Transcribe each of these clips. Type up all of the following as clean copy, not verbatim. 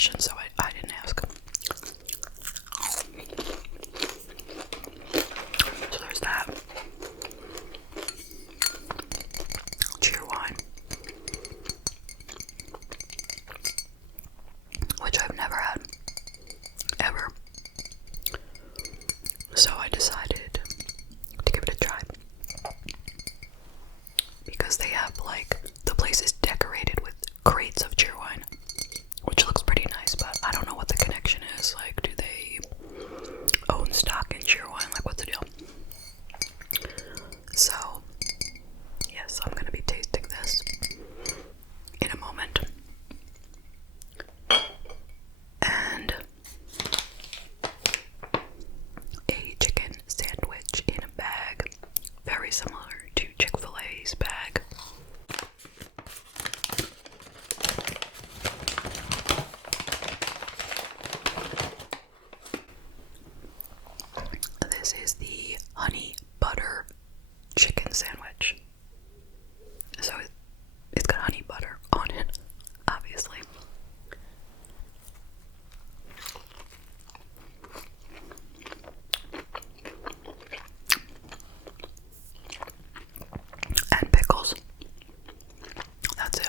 reservation, so I didn't ask. So there's that. Cheerwine, which I've never had, ever. So I decided to give it a try. Because they have, like, the place is decorated with crates of Cheerwine, which looks pretty nice, but I don't know what the connection is. Like, do they own stock in Cheerwine? Like, what's the deal? So, yes, I'm gonna be tasting this in a moment. And a chicken sandwich in a bag, very similar to Chick-fil-A's bag. This is the honey butter chicken sandwich. So it's got honey butter on it, obviously. And pickles. That's it.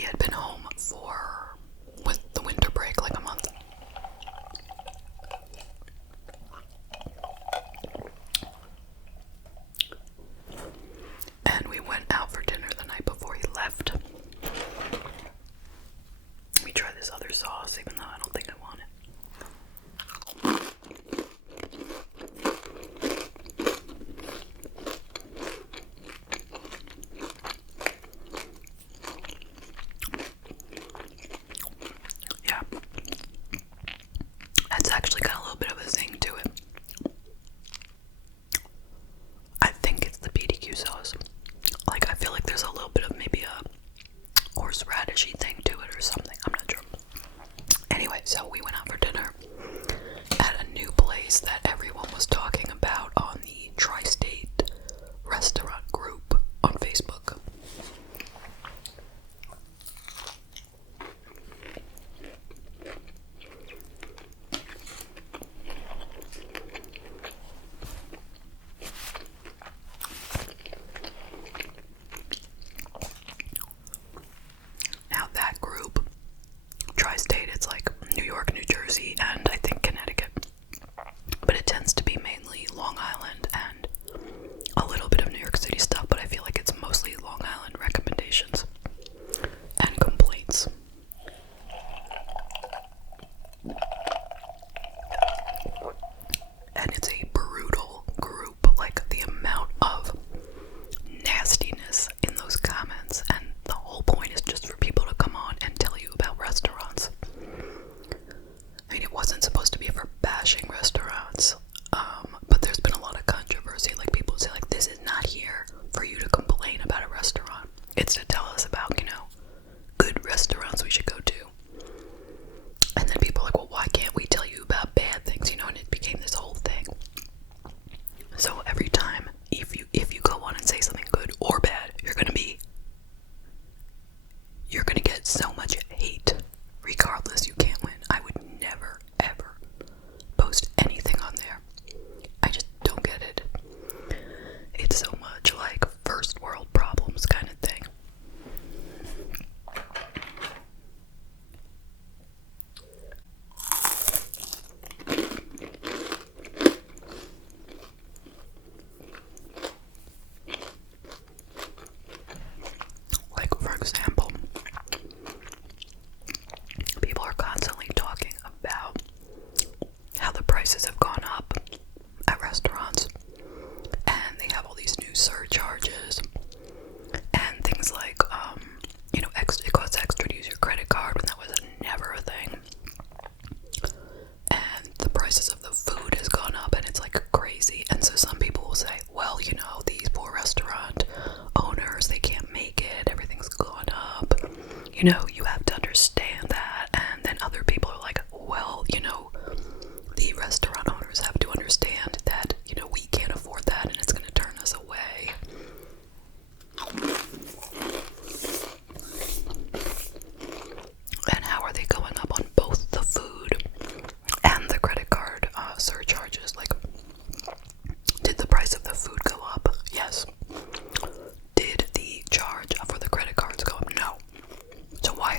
he had been home with the winter break, like a month. And we went out for dinner the night before he left. Let me try this other sauce, even though I don't think I want it. Yeah. It's actually got a little bit of a zing to it. I think it's the PDQ sauce. Like, I feel like there's a little bit of maybe a horseradishy thing to it or something. I'm not sure. Anyway, so we went out for dinner at a new place that everyone was talking about on the Tri-State restaurant group on Facebook. Now that group, Tri-State, it's like New York, New Jersey, and I think Connecticut. But it tends to be mainly Long Island and a little bit of New York City stuff, but I feel like it's mostly Long Island recommendations and complaints. And it's a brutal group, like the amount of nastiness in those comments, and the whole point is just for people to come on and tell you about restaurants. I mean, it wasn't supposed to be for bashing restaurants, but there's been a lot of controversy. Like, people say, like, this is not here for you to complain about a restaurant. It's to tell us about, good restaurants we should go to. And then people are like, well, why can't we tell you about bad things, and it became this whole thing. So every time, if you go on and say something good or bad, you're gonna get so much hate. Regardless, you can't win. I would never, ever post anything on there. I just don't get it. It's so much like first world problems kind of thing. Like, for example, people are constantly talking about how the prices have gone up at restaurants, and they have all these new surcharges and things like, it costs extra to use your credit card when that was never a thing. And the prices of the food has gone up, and it's like crazy. And so some people will say, well, these poor restaurant owners, they can't make it, everything's gone up. You have to understand that. And then other people are like, well, the restaurant owners have to understand that, we can't afford that, and it's going to turn us away. And how are they going up on both the food and the credit card surcharges? Like, did the price of the food go up? Yes. Did the charge for the credit cards go up? No. So why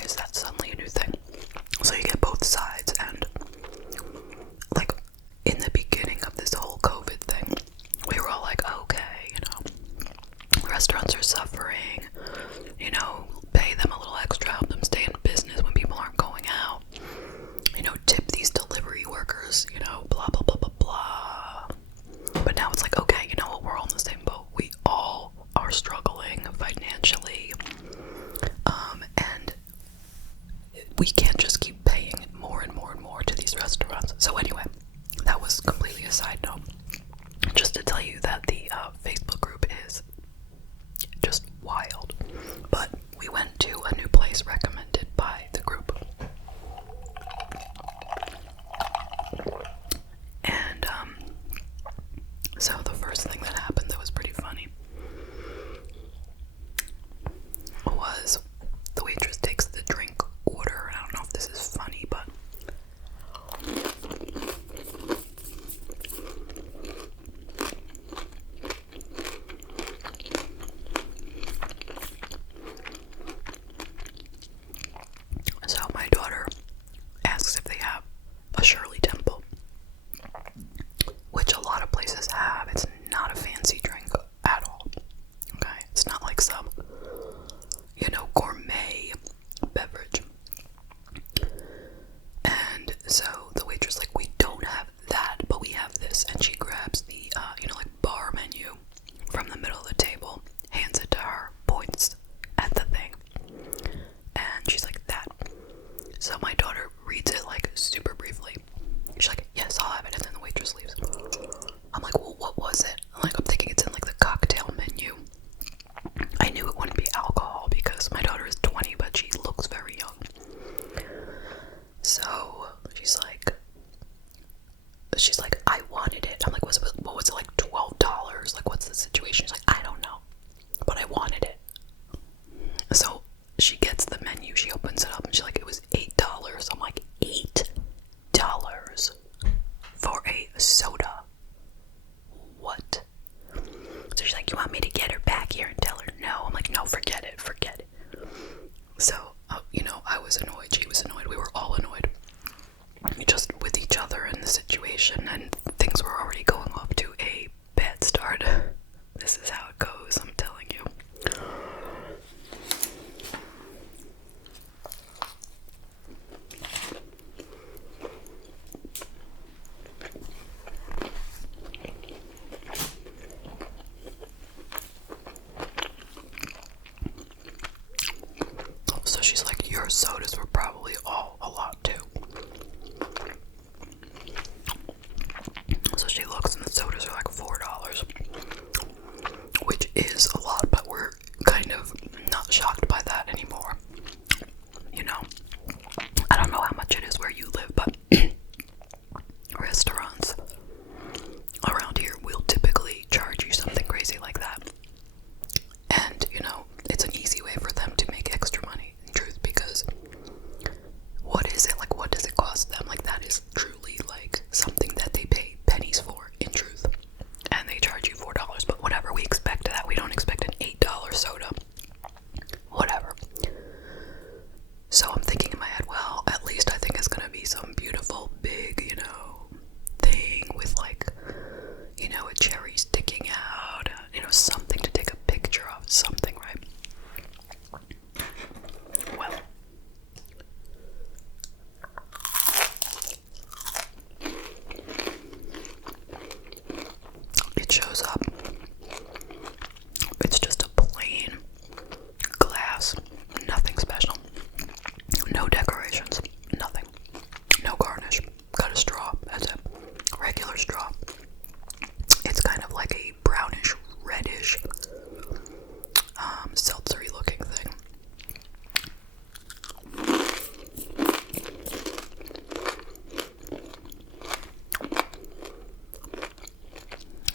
menu. She opens it up and she's like, it was $8. I'm like, $8 for a soda? What? So she's like, you want me to get her back here and tell her no? I'm like, no, forget it. So, I was annoyed, she was annoyed, we were all annoyed. Just with each other in the situation, and things were already going off to a bad start. This is how it goes, I'm telling you. So she's like, your sodas were probably all a lot too. So she looks and the sodas are like $4, which is a lot, but we're kind of not shocked by that anymore. I don't know how much it is where you live, but restaurants around here will typically charge you something crazy like that. And, it's an easy way for them to make extra money, in truth, because what is it? Like, what does it cost them? Like, that is truly, like, something that they pay pennies for, in truth. And they charge you $4, but whatever, we expect that. We don't expect an $8 soda. Whatever. So I'm thinking in my head, well, at least I think it's gonna be some beautiful, big, thing with, like, a cherry sticking out, something to take a picture of, something, right? Well, it shows up. It's just a plain glass, nothing special, no decorations, nothing, no garnish, got a straw, that's it, regular straw. It's kind of like a brownish, reddish, seltzery looking thing.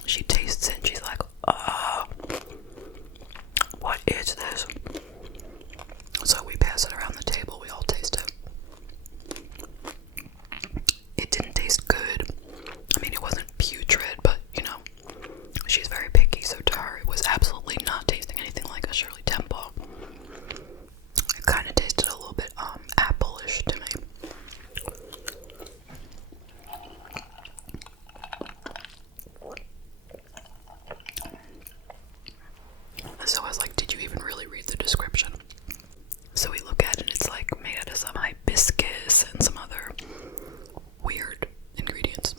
She tastes it and she's like, what is this? So we pass it around the table, we all taste it. It didn't taste good. I mean, it wasn't putrid, but, she's very picky, so to her it was absolutely not tasting anything like a Shirley Temple. It kind of tasted a little bit, apple-ish to me. So I was like, did you even really read the description? So we look at it, it's like made out of some hibiscus and some other weird ingredients.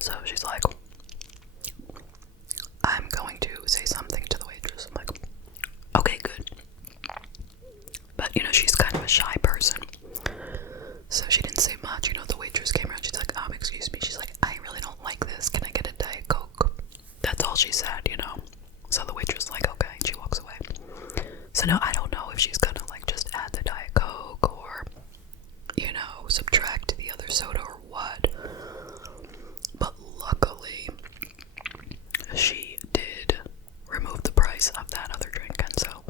So she's like, I'm going to say something to the waitress. I'm like, okay, good. But, she's kind of a shy person. So she didn't say much. The waitress came around. She's like, excuse me. She's like, I really don't like this. Can I get a Diet Coke? That's all she said, So the waitress was like, okay. And she walks away. So now I don't know if she's gonna, like, just add the Diet Coke or, subtract the other soda or what. But luckily, she did remove the price of that other drink, and so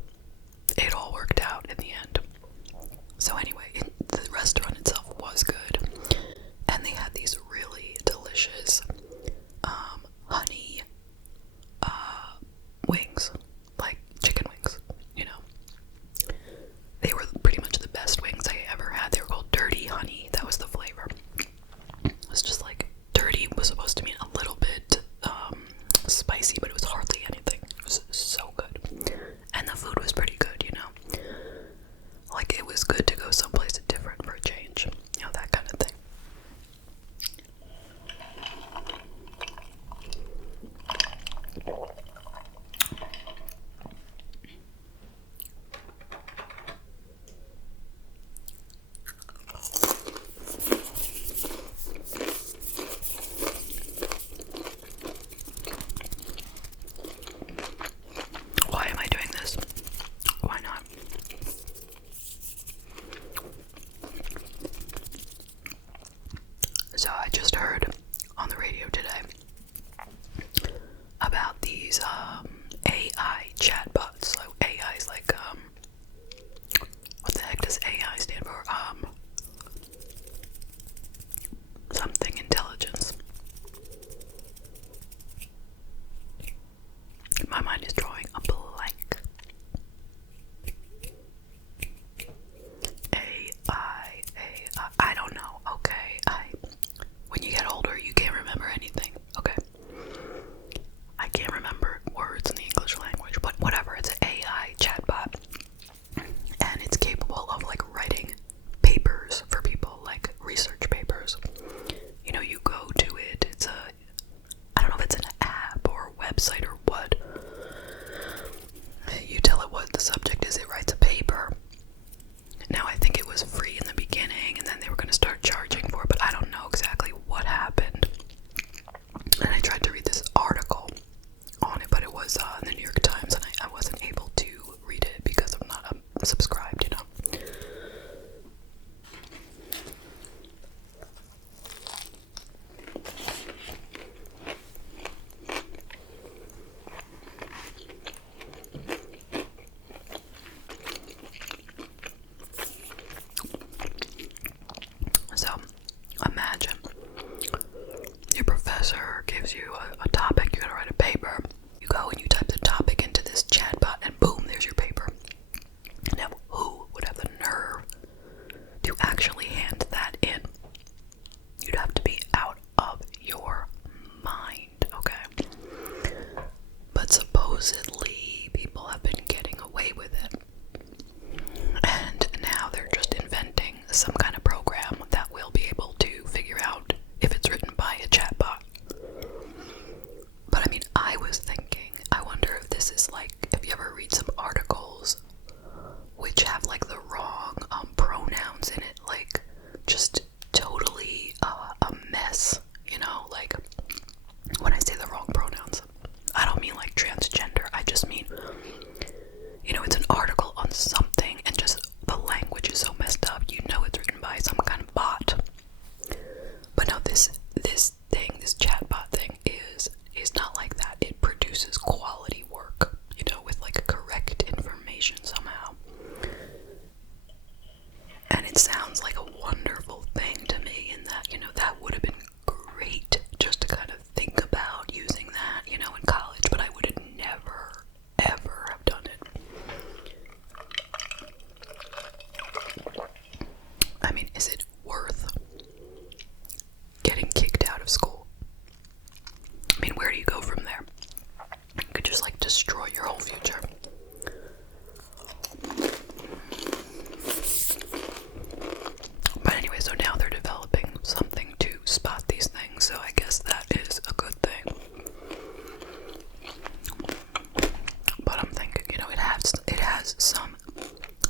it all worked out in the end. So anyway, the restaurant itself was good, and they had these really delicious honey wings, like chicken wings, these AI chatbots. So AI is like what the heck does AI stand for? Something intelligence. My mind is drawing a blank. I don't know. Okay, when you get older, you can't remember anything. Okay, I can't remember words in the English language, but whatever. It's an AI chatbot, and it's capable of like writing papers for people, like research papers. You know, you go to it. I don't know if it's an app or a website or what. You tell it what the subject is. It writes a paper. Now, I think it was free in the beginning, and then they were going to start charging for it, but I don't know exactly what happened. And I tried to read this article on it, but it was in the New York Times, and I wasn't able to read it because I'm not subscribed, you know. So, imagine your professor gives you a topic, you gotta write a paper. You go and you type the topic into this chatbot, and boom, there's your paper. Now, who would have the nerve to actually hand that in? You'd have to be out of your mind, okay? But supposedly, people have been getting away with it. And now they're just inventing some kind of program that will be able to figure out if it's written by a chatbot. But I mean, I was thinking, I wonder if this is like, if you ever read some articles which have like the wrong pronouns in it, like just totally a mess, you know, like when I say the wrong pronouns, I don't mean like transgender, I just mean, you know, it's an article on something and just the language is so messed up, you know it's written by some kind of bot. But no, this chatbot thing is not like that. It produces quality work, you know, with like correct information somehow. And it sounds like a wonderful thing to me, in that, you know, that would have been great just to kind of think about using that, you know, in college, but I would have never, ever have done it. I mean, is it worth getting kicked out of school? I mean, where do you go from there? You could just like destroy your whole future. But anyway, so now they're developing something to spot these things, so I guess that is a good thing. But I'm thinking, you know, it has some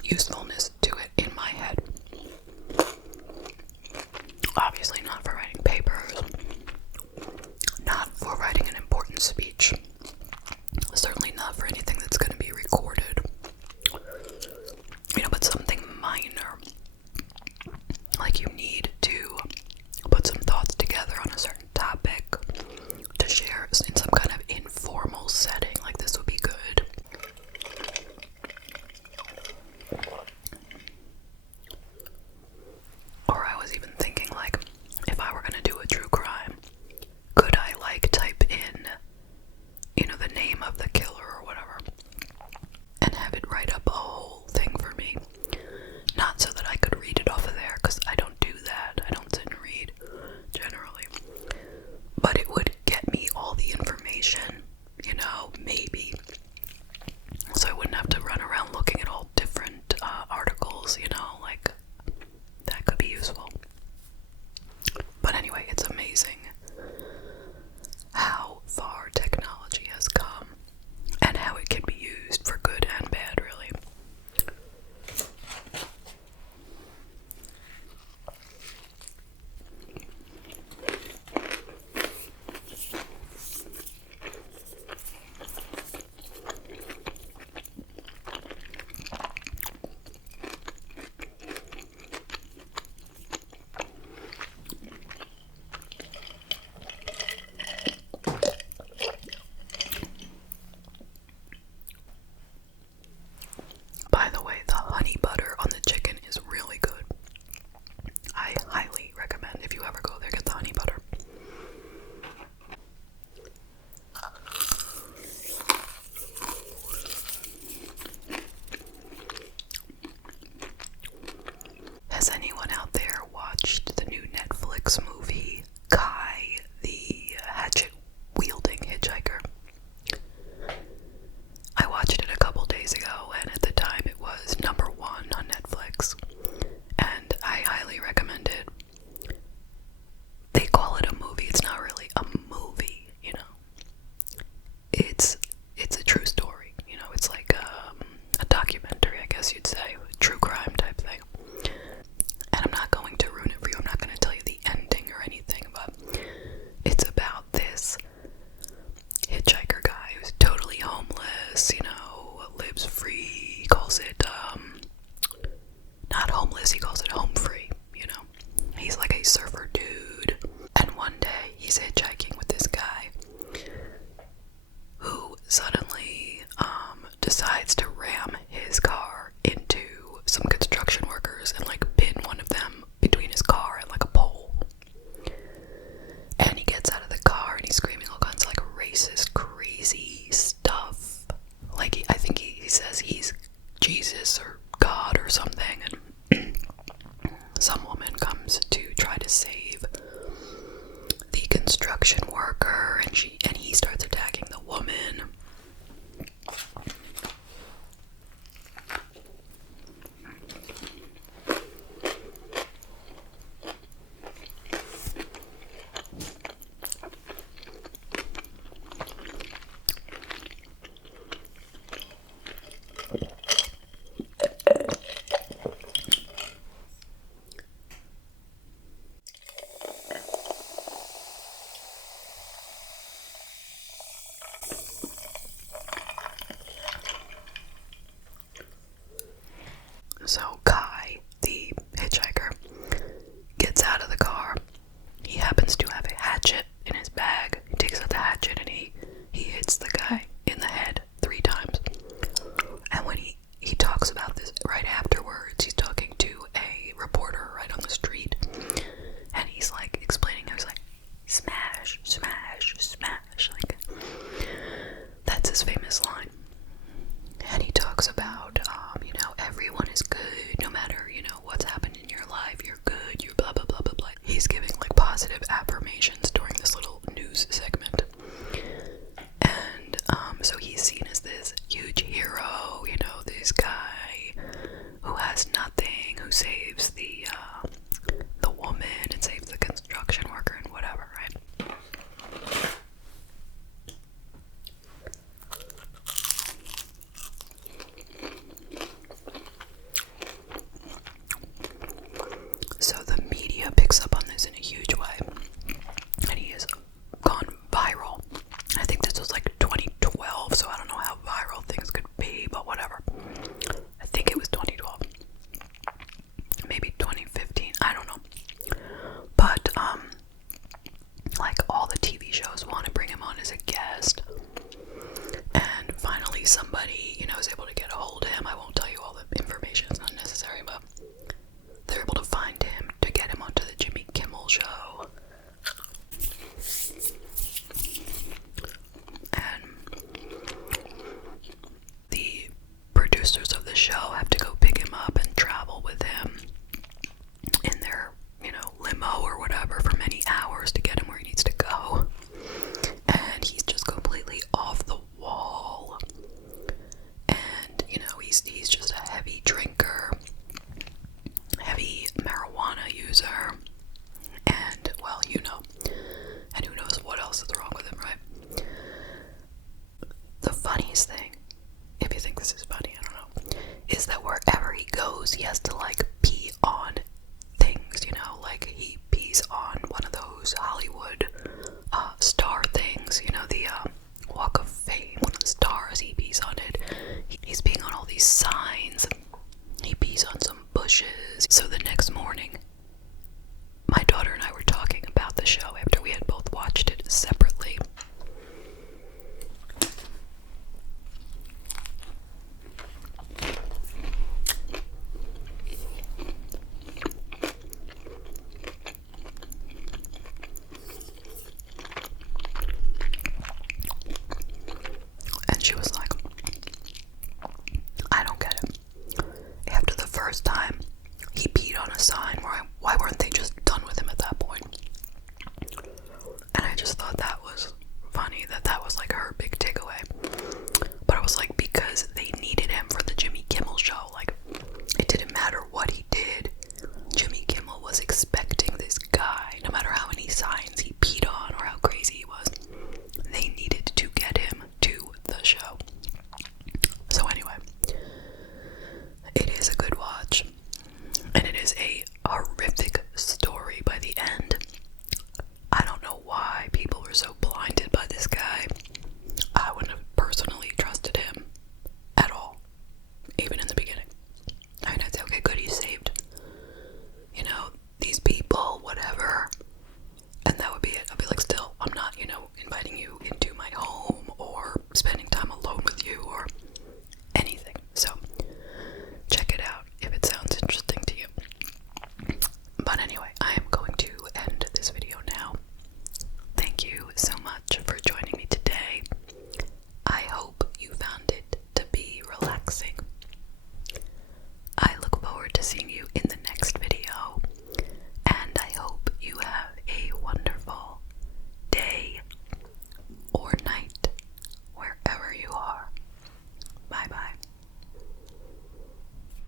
usefulness to it in my head. Obviously not for writing papers, not for writing an important speech, certainly not for anything that's going to be recorded, you know, but something minor, like you need to put some thoughts together on a certain topic to share in some kind of informal setting, like this would be good. Or I was even thinking, like, if I were going to do a true crime, could I like type in talks about